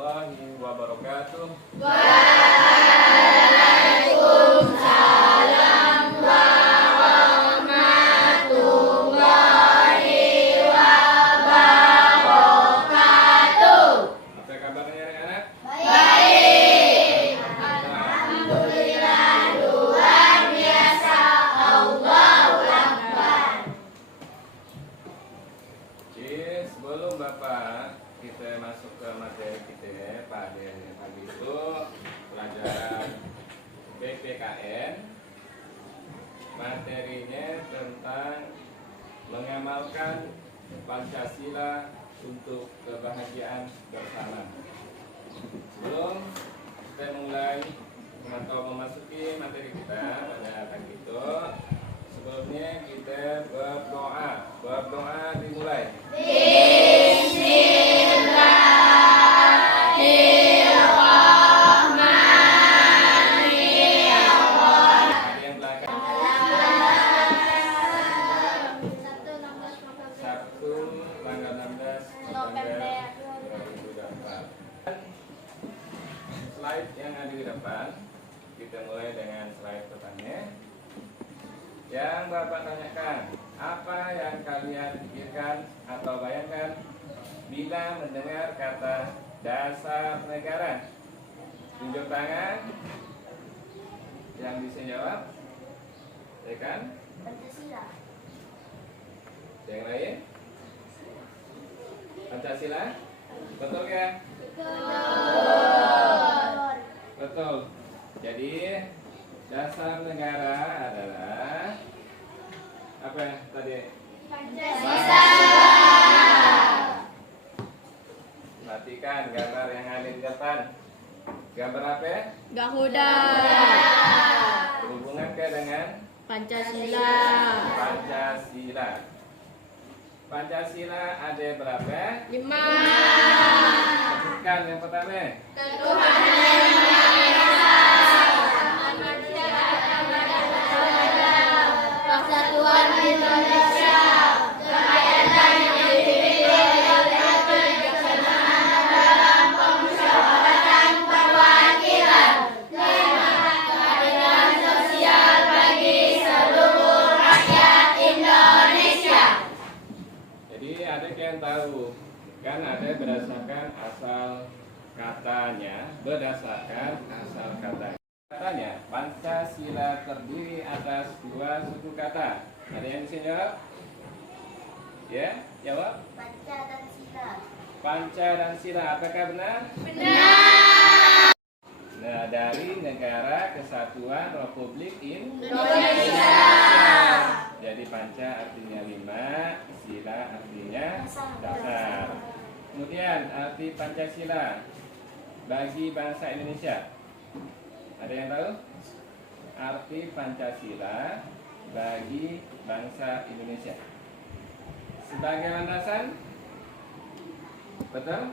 warahmatullahi wabarakatuh. Waalaikumsalam warahmatullahi wabarakatuh. Apa kabarnya anak-anak? Baik. Alhamdulillah, luar biasa. Allahu Akbar. Oke, sebelum Bapak kita masuk ke materi kita pada pagi itu pelajaran PPKN, materinya tentang mengamalkan Pancasila untuk kebahagiaan bersama. Sebelum kita mulai atau memasuki materi kita pada pagi itu, sebelumnya kita berdoa dimulai. Ada yang belakang. Sabtu tanggal 16 November 2024. Slide yang ada di depan, kita mulai dengan slide pertama. Yang Bapak tanyakan, apa yang kalian pikirkan atau bayangkan bila mendengar kata dasar negara? Tunjuk tangan. Yang bisa jawab, ya kan? Pancasila. Yang lain? Pancasila? Betul ya? Betul. Jadi dasar negara adalah apa ya tadi? Pancasila. Perhatikan gambar yang ada di depan. Gambar apa ya? Garuda. Berhubungan ke dengan Pancasila. Pancasila. Pancasila ada berapa? 5. Sebutkan yang pertama. Ketuhanan yang Maha Esa. Persatuan Indonesia. Kerakyatan yang dipimpin oleh kebijaksanaan dalam pemusyawaratan perwakilan. Keadilan sosial bagi seluruh rakyat Indonesia. Jadi adik yang tahu kan ada berdasarkan asal katanya, katanya Pancasila terdiri atas 2 suku kata. Ada yang bisa jawab? Ya, jawab. Panca dan Sila. Panca dan Sila, apakah benar? Benar. Nah, dari Negara Kesatuan Republik Indonesia. Jadi Panca artinya 5, Sila artinya dasar. Kemudian arti Pancasila bagi bangsa Indonesia. Ada yang tahu? Arti Pancasila bagi bangsa Indonesia. Sebagai landasan? Betul?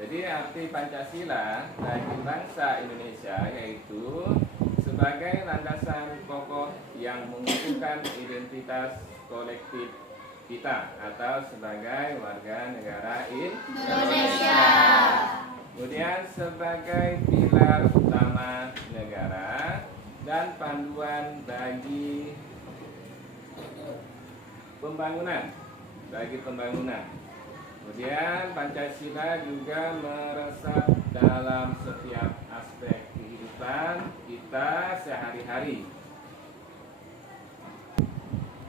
Jadi arti Pancasila bagi bangsa Indonesia yaitu sebagai landasan pokok yang mengukuhkan identitas kolektif kita atau sebagai warga negara Indonesia. Kemudian sebagai pilar utama negara dan panduan bagi pembangunan. Kemudian Pancasila juga meresap dalam setiap aspek kehidupan kita sehari-hari.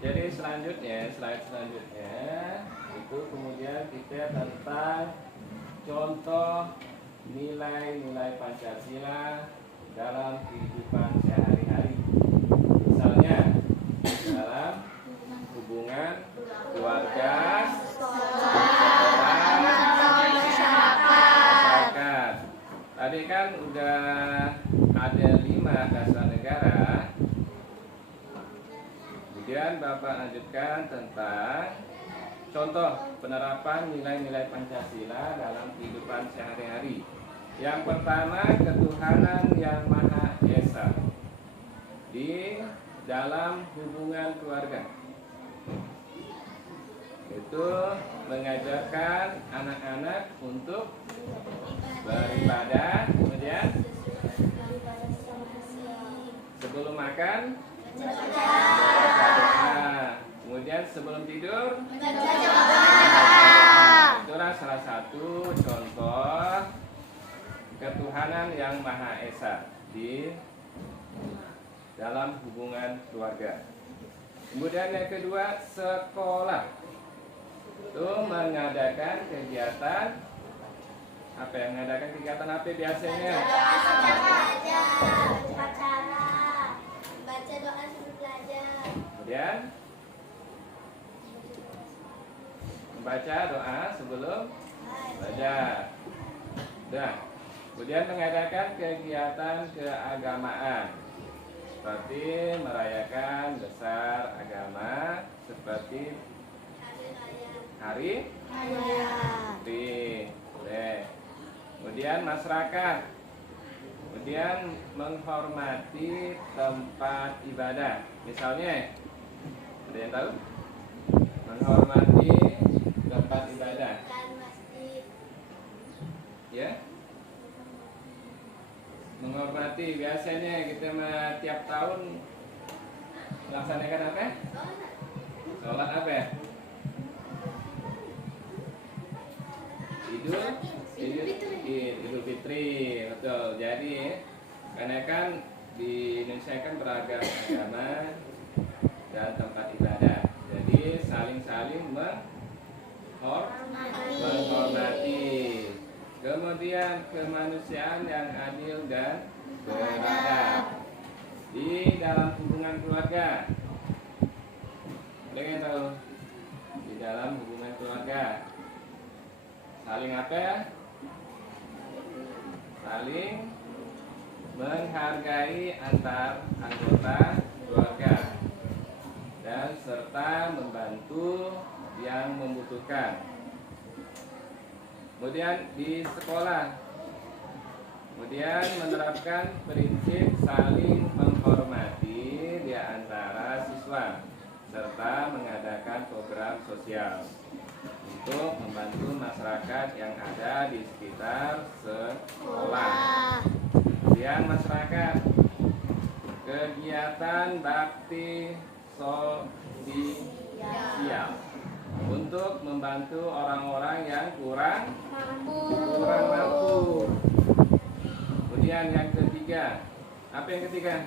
Jadi slide selanjutnya itu kemudian kita tentang contoh nilai-nilai Pancasila dalam kehidupan sehari-hari. Misalnya dalam hubungan keluarga, masyarakat. Tadi kan udah ada 5 dasar negara. Kemudian Bapak lanjutkan tentang contoh penerapan nilai-nilai Pancasila dalam kehidupan sehari-hari. Yang pertama, ketuhanan yang Maha Esa di dalam hubungan keluarga. itu mengajarkan anak-anak untuk beribadah, kemudian sebelum makan membaca doa, kemudian sebelum tidur itulah salah satu contoh ketuhanan yang Maha Esa di dalam hubungan keluarga. Kemudian yang kedua, sekolah itu mengadakan kegiatan apa, yang mengadakan kegiatan apa biasanya? Baca doa sebelum belajar. Kemudian membaca doa sebelum belajar. Dan kemudian mengadakan kegiatan keagamaan seperti merayakan besar agama seperti hari boleh. Kemudian masyarakat, kemudian menghormati tempat ibadah. Misalnya, ada yang tahu? Menghormati tempat ibadah. Ya? Menghormati, biasanya kita tiap tahun melaksanakan apa? Sholat apa ya? Idul Fitri, betul. Jadi karena kan di Indonesia kan beragam agama dan tempat ibadah, jadi saling menghormati. Kemudian kemanusiaan yang adil dan beradab di dalam hubungan keluarga. Ada yang tahu? Di dalam hubungan keluarga saling apa? Saling menghargai antar anggota keluarga dan serta membantu yang membutuhkan. Kemudian di sekolah, kemudian menerapkan prinsip saling menghormati di antara siswa serta mengadakan program sosial untuk membantu masyarakat yang ada di sekitar sekolah. Kemudian masyarakat, kegiatan bakti sosial untuk membantu orang-orang yang kurang mampu. Kemudian yang ketiga, apa yang ketiga?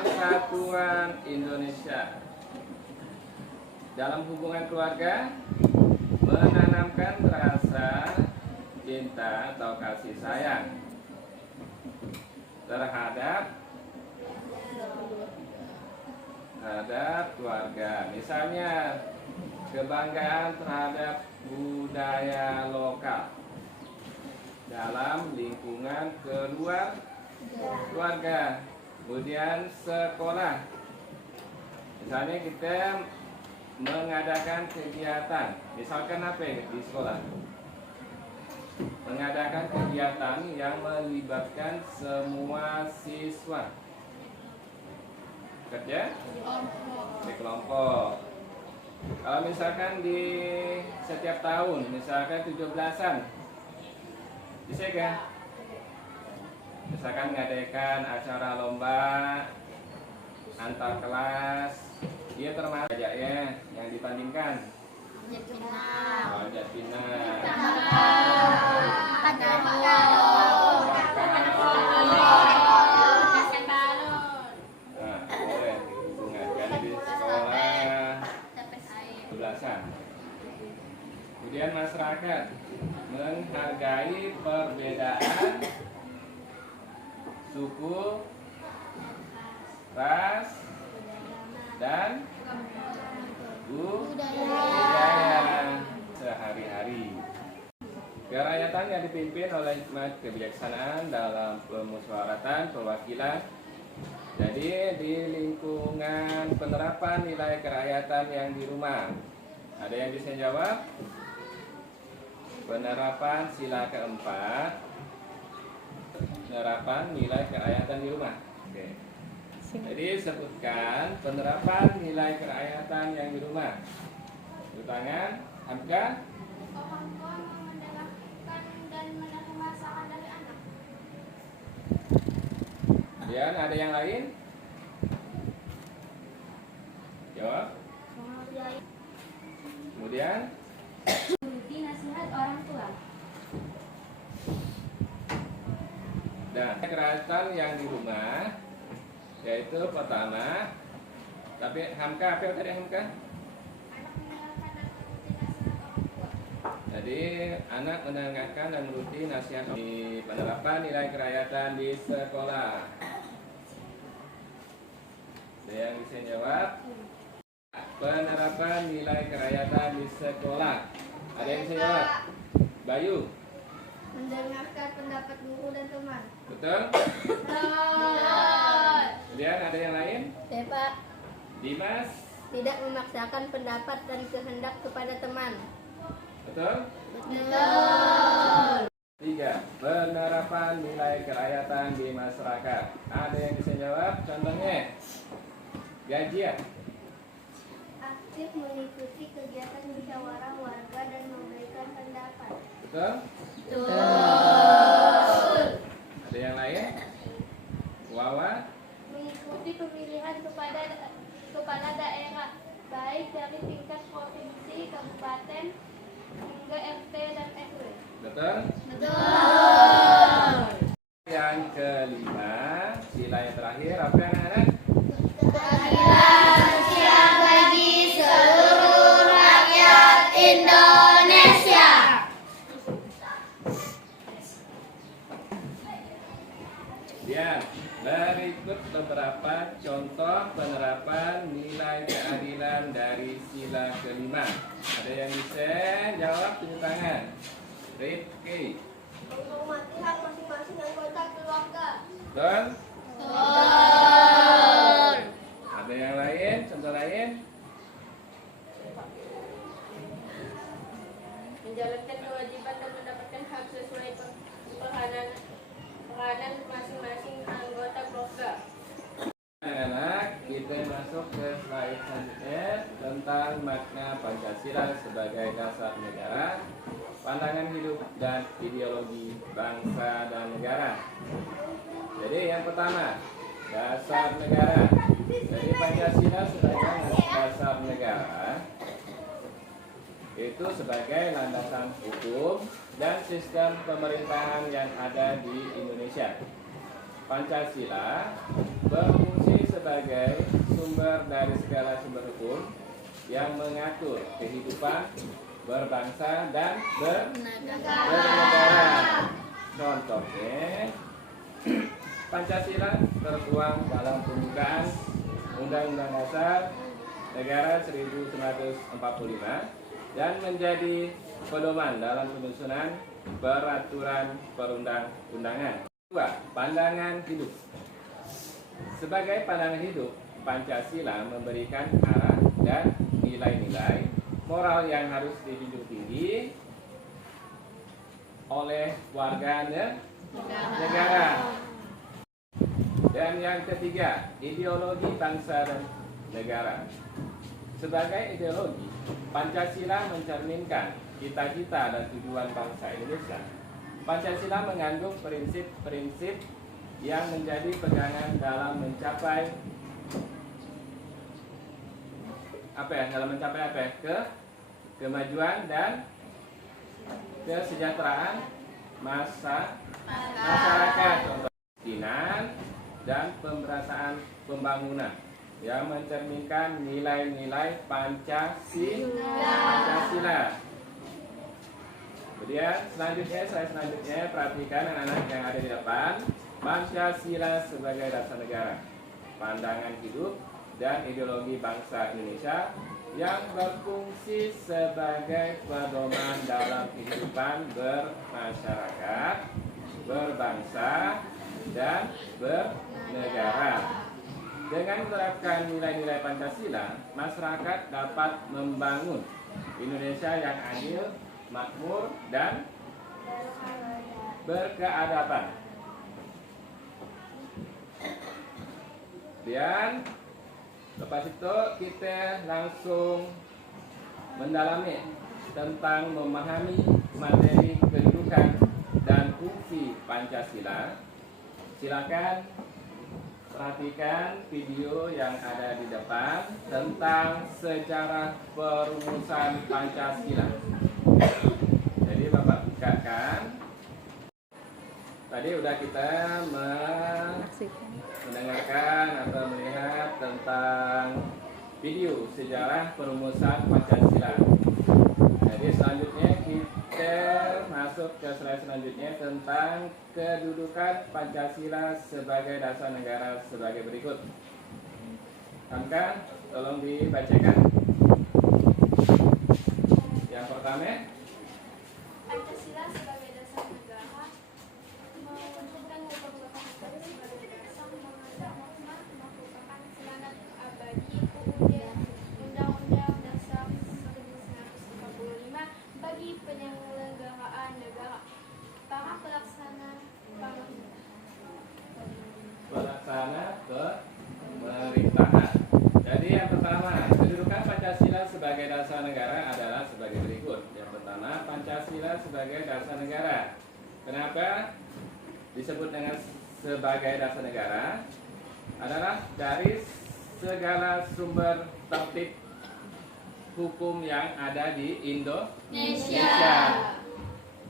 Persatuan Indonesia. Dalam hubungan keluarga, menanamkan rasa cinta atau kasih sayang terhadap keluarga. Misalnya kebanggaan terhadap budaya lokal dalam lingkungan keluarga. Kemudian sekolah, misalnya kita mengadakan kegiatan, misalkan apa di sekolah? Mengadakan kegiatan yang melibatkan semua siswa. Kerja di kelompok. Kalau misalkan di setiap tahun, misalkan 17-an, bisa kan? Misalkan mengadakan acara lomba antar kelas, dia termasuk ya yang dibandingkan. Panjat pinang. Kemudian masyarakat menghargai perbedaan suku, ras, dan budaya sehari-hari. Kerakyatan yang dipimpin oleh hikmat kebijaksanaan dalam pemusyawaratan perwakilan. Jadi di lingkungan penerapan nilai kerakyatan yang di rumah. Ada yang bisa jawab? Penerapan sila keempat, penerapan nilai kerakyatan di rumah. Oke. Jadi sebutkan penerapan nilai kerakyatan yang di rumah. Tepuk tangan, Hamka. Orang tua mendengarkan dan menerima saran dari anak. Kemudian ada yang lain? Jawab. Kemudian Mengikuti nasihat orang tua. dan kerakyatan yang di rumah yaitu pertama, tapi Hamka apa tadi Hamka? Anak mendengarkan dan mengikuti nasihat orang tua. Jadi anak mendengarkan dan menuruti nasihat di penerapan nilai kerakyatan di sekolah. Ada yang bisa jawab? Penerapan nilai kerakyatan di sekolah. Ada yang bisa jawab? Bayu, Mendengarkan pendapat guru dan teman. betul? Betul. Kemudian ada yang lain? Ya, Pak. Dimas, Tidak memaksakan pendapat dan kehendak kepada teman. betul? Betul. 3. Penerapan nilai kerakyatan di masyarakat. Ada yang bisa jawab? Contohnya, gajian, Aktif mengikuti kegiatan musyawarah warga dan memberikan pendapat. betul? Betul. Ada yang lain? Wawa, Mengikuti pemilihan kepala daerah, baik dari tingkat provinsi, kabupaten, hingga RT dan RW. betul? Betul. Yang kelima, sila yang terakhir, apa anak-anak? Keadilan sosial bagi seluruh rakyat Indonesia. Ya, berikut beberapa contoh penerapan nilai keadilan dari sila kelima. Ada yang bisa jawab, tunjuk tangan. Rifki, Menghormati hak masing-masing anggota keluarga. betul? Betul. Ada yang lain, contoh lain? Menjalankan kewajiban dan mendapatkan hak sesuai peranan masing-masing anggota keluarga. Anak-anak, kita masuk ke slide selanjutnya tentang makna Pancasila sebagai dasar negara, pandangan hidup dan ideologi bangsa dan negara. Jadi yang pertama, dasar negara. Jadi Pancasila sebagai dasar negara itu sebagai landasan hukum dan sistem pemerintahan yang ada di Indonesia. Pancasila berfungsi sebagai sumber dari segala sumber hukum yang mengatur kehidupan berbangsa dan bernegara. Contohnya, Pancasila tertuang dalam pembukaan Undang-Undang Dasar Negara 1945 dan menjadi pedoman dalam penyusunan peraturan perundang-undangan. 2. Pandangan hidup. Sebagai pandangan hidup, Pancasila memberikan arah dan nilai-nilai moral yang harus dijunjung tinggi oleh warga negara. Dan yang ketiga, ideologi bangsa dan negara. Sebagai ideologi, Pancasila mencerminkan cita-cita dan tujuan bangsa Indonesia. Pancasila mengandung prinsip-prinsip yang menjadi pegangan dalam mencapai kemajuan dan kesejahteraan masyarakat, contoh kemiskinan dan pemerataan pembangunan yang mencerminkan nilai-nilai Pancasila. Kemudian selanjutnya perhatikan anak-anak yang ada di depan. Pancasila sebagai dasar negara, pandangan hidup dan ideologi bangsa Indonesia yang berfungsi sebagai pedoman dalam kehidupan bermasyarakat, berbangsa, dan bernegara. Dengan menerapkan nilai-nilai Pancasila, masyarakat dapat membangun Indonesia yang adil, makmur, dan berkeadaban. Kemudian lepas itu kita langsung mendalami tentang memahami materi kedudukan dan fungsi Pancasila. Silakan perhatikan video yang ada di depan tentang sejarah perumusan Pancasila. Jadi Bapak bukakan. Tadi udah kita mendengarkan atau melihat tentang video sejarah perumusan Pancasila. Jadi selanjutnya kita masuk ke slide selanjutnya tentang kedudukan Pancasila sebagai dasar negara sebagai berikut. Hamka, tolong dibacakan. Yang pertama, Pancasila sebagai dasar negara mewujudkan keberagaman sebagai dasar merupakan semangat abadi Undang-Undang Dasar 1945 bagi penyelenggaraan negara. Para pelaksana pemerintahan. Jadi yang pertama, kedudukan Pancasila sebagai dasar negara adalah sebagai berikut. Yang pertama, Pancasila sebagai dasar negara. Kenapa disebut dengan sebagai dasar negara? Adalah dari segala sumber tertib hukum yang ada di Indonesia.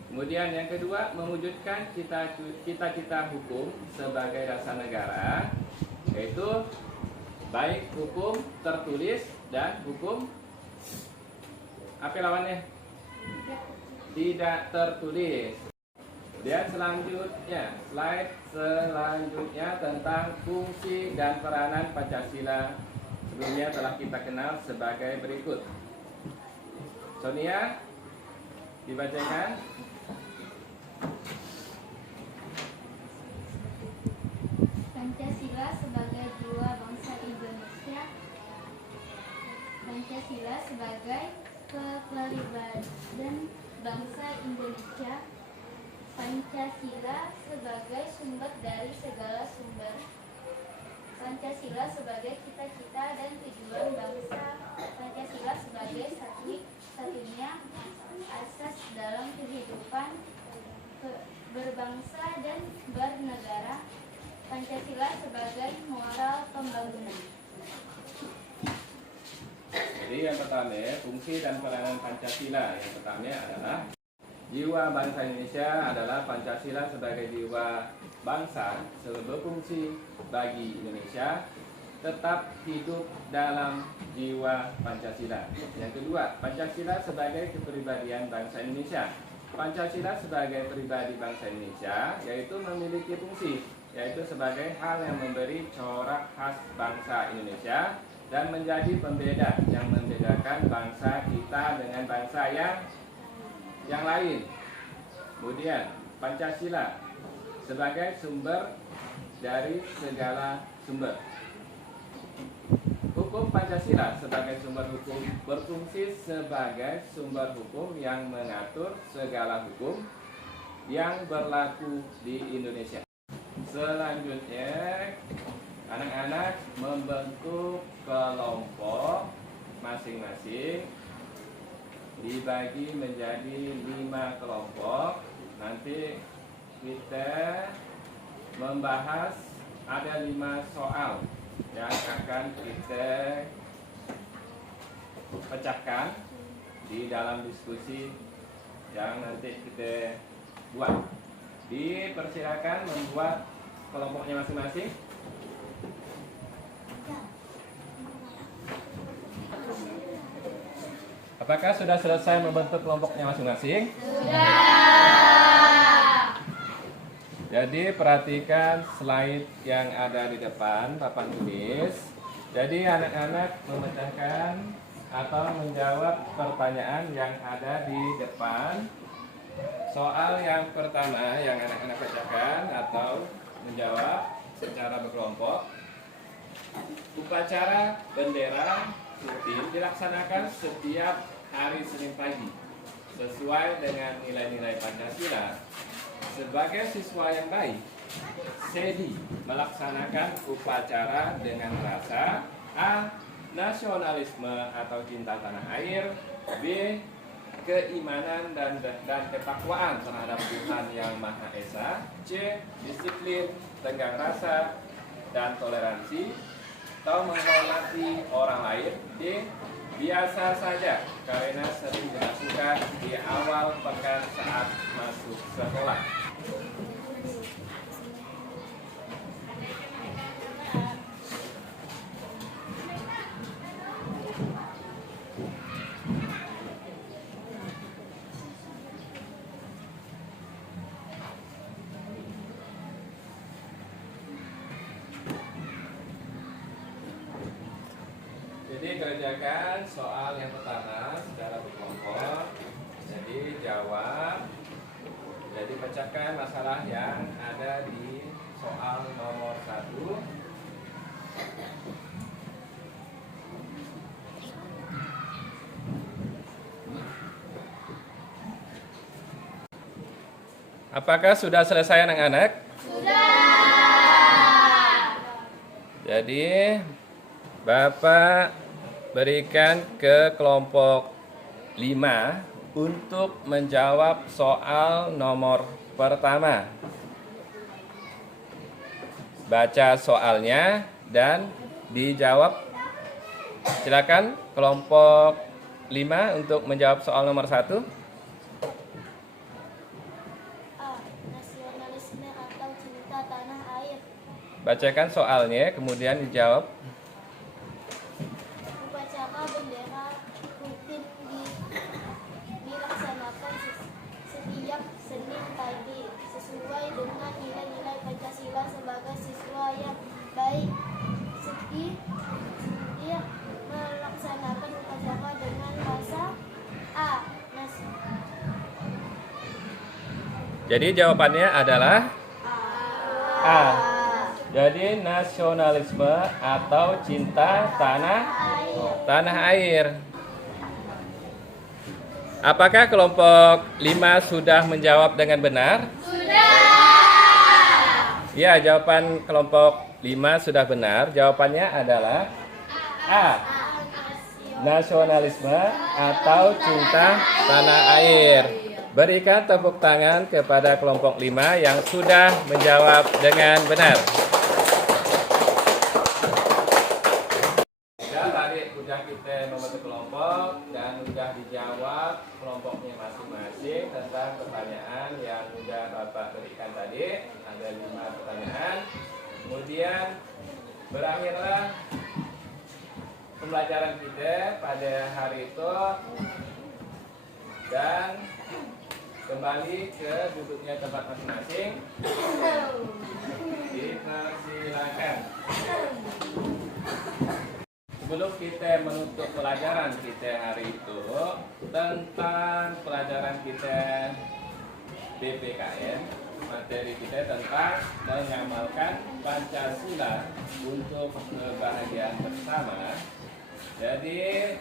Kemudian yang kedua, mewujudkan cita-cita hukum sebagai dasar negara, yaitu baik hukum tertulis dan hukum apa lawannya? Tidak tertulis. Kemudian selanjutnya, slide selanjutnya tentang fungsi dan peranan Pancasila. Sebelumnya telah kita kenal sebagai berikut. Sonia, dibacakan. Pancasila sebagai jiwa bangsa Indonesia. Pancasila sebagai kepribadian bangsa Indonesia. Pancasila sebagai sumber dari segala sumber. Pancasila sebagai cita-cita dan tujuan bangsa. Pancasila sebagai satu-satunya asas dalam kehidupan berbangsa dan bernegara. Pancasila sebagai moral pembangunan. Jadi yang pertama, fungsi dan peranan Pancasila. Yang pertama adalah jiwa bangsa Indonesia adalah Pancasila sebagai jiwa bangsa berfungsi bagi Indonesia tetap hidup dalam jiwa Pancasila. Yang kedua, Pancasila sebagai kepribadian bangsa Indonesia. Pancasila sebagai pribadi bangsa Indonesia yaitu memiliki fungsi, yaitu sebagai hal yang memberi corak khas bangsa Indonesia dan menjadi pembeda yang membedakan bangsa kita dengan bangsa yang lain. Kemudian Pancasila sebagai sumber dari segala sumber. Hukum Pancasila sebagai sumber hukum berfungsi sebagai sumber hukum yang mengatur segala hukum yang berlaku di Indonesia. Selanjutnya, anak-anak membentuk kelompok masing-masing, dibagi menjadi 5 kelompok. Nanti kita membahas ada 5 soal yang akan kita pecahkan di dalam diskusi yang nanti kita buat. Dipersilakan membuat kelompoknya masing-masing. Apakah sudah selesai membentuk kelompoknya masing-masing? Sudah. Jadi perhatikan slide yang ada di depan papan tulis. Jadi anak-anak memecahkan atau menjawab pertanyaan yang ada di depan. Soal yang pertama yang anak-anak pecahkan atau menjawab secara berkelompok. Upacara bendera rutin dilaksanakan setiap hari Senin pagi sesuai dengan nilai-nilai Pancasila. sebagai siswa yang baik, Sedi melaksanakan upacara dengan rasa A. Nasionalisme atau cinta tanah air, B. Keimanan dan ketakwaan terhadap Tuhan Yang Maha Esa, C. Disiplin, tenggang rasa, dan toleransi, atau menghormati orang lain, D. Biasa saja karena sering dilakukan di awal pekan saat masuk sekolah. Jadi kerjakan soal yang pertama secara berkelompok. Jadi jawab. Jadi pecahkan masalah yang ada di soal nomor 1. Apakah sudah selesai anak-anak? Sudah. Jadi Bapak berikan ke kelompok 5 untuk menjawab soal nomor pertama. Baca soalnya dan dijawab. Silakan kelompok 5 untuk menjawab soal nomor 1. A. Nasionalisme atau cinta tanah air. Bacakan soalnya kemudian dijawab. Upacara bendera rutin dilaksanakan setiap Senin pagi sesuai dengan nilai-nilai Pancasila sebagai siswa yang baik. Dia melaksanakan upacara dengan rasa A. Jadi jawabannya adalah A. Jadi nasionalisme atau cinta tanah air. Apakah kelompok 5 sudah menjawab dengan benar? Sudah. Ya, jawaban kelompok 5 sudah benar. Jawabannya adalah A. Nasionalisme atau cinta tanah air. Berikan tepuk tangan kepada kelompok 5 yang sudah menjawab dengan benar. Sudah kita membentuk kelompok dan sudah dijawab kelompoknya masing-masing tentang pertanyaan yang sudah Bapak berikan tadi. Ada 5 pertanyaan. Kemudian berakhirlah pembelajaran kita pada hari itu dan kembali ke duduknya tempat masing-masing. Dipersilakan. Sebelum kita menutup pelajaran kita hari itu tentang pelajaran kita BPKN, materi kita tentang mengamalkan Pancasila untuk kebahagiaan bersama. Jadi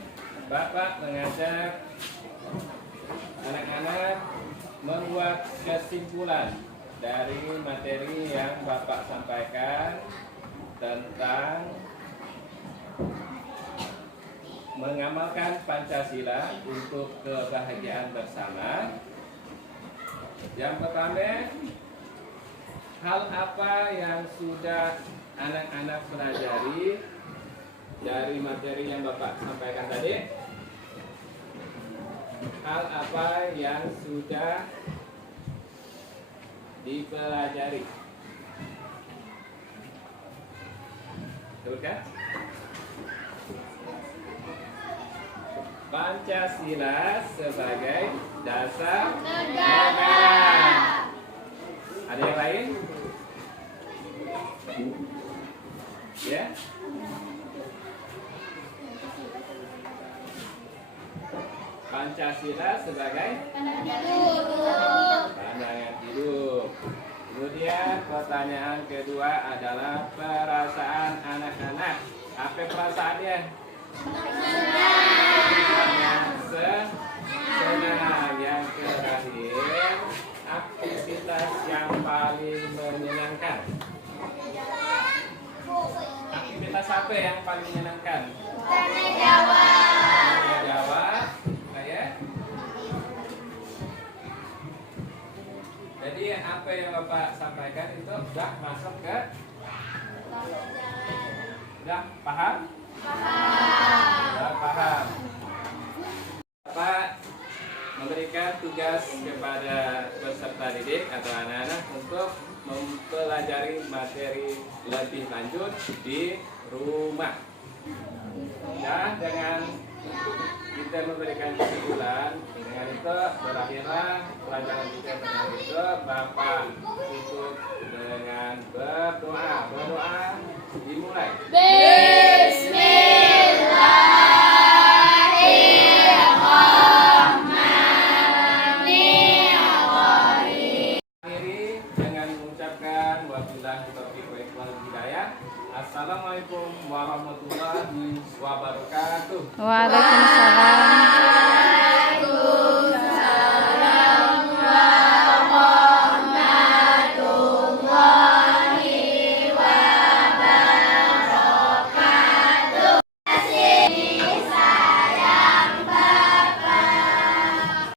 Bapak mengajak anak-anak membuat kesimpulan dari materi yang Bapak sampaikan tentang mengamalkan Pancasila untuk kebahagiaan bersama. Yang pertama, hal apa yang sudah anak-anak pelajari dari materi yang Bapak sampaikan tadi? Hal apa yang sudah dipelajari? Betul kan? Pancasila sebagai dasar negara. Ada yang lain? Ya? Pancasila sebagai pandangan hidup. Kemudian pertanyaan kedua adalah perasaan anak-anak. Apa perasaannya? Senang. Yang terakhir, aktivitas yang apa yang paling menyenangkan? Tanya jawab. Tanya jawab. Nah, ya. Jadi apa yang Bapak sampaikan itu sudah masuk ke? Sudah paham? Sudah paham. Bapak memberikan tugas kepada peserta didik atau anak-anak untuk mempelajari materi lebih lanjut di rumah. Dan dengan kita memberikan kesimpulan, dengan itu berakhirlah pelajaran kita pada itu. Bapak tutup dengan berdoa. Berdoa dimulai. Akhiri dengan mengucapkan wabillahi taufiq wal hidayah. Assalamualaikum warahmatullahi wabarakatuh. Waalaikumsalam.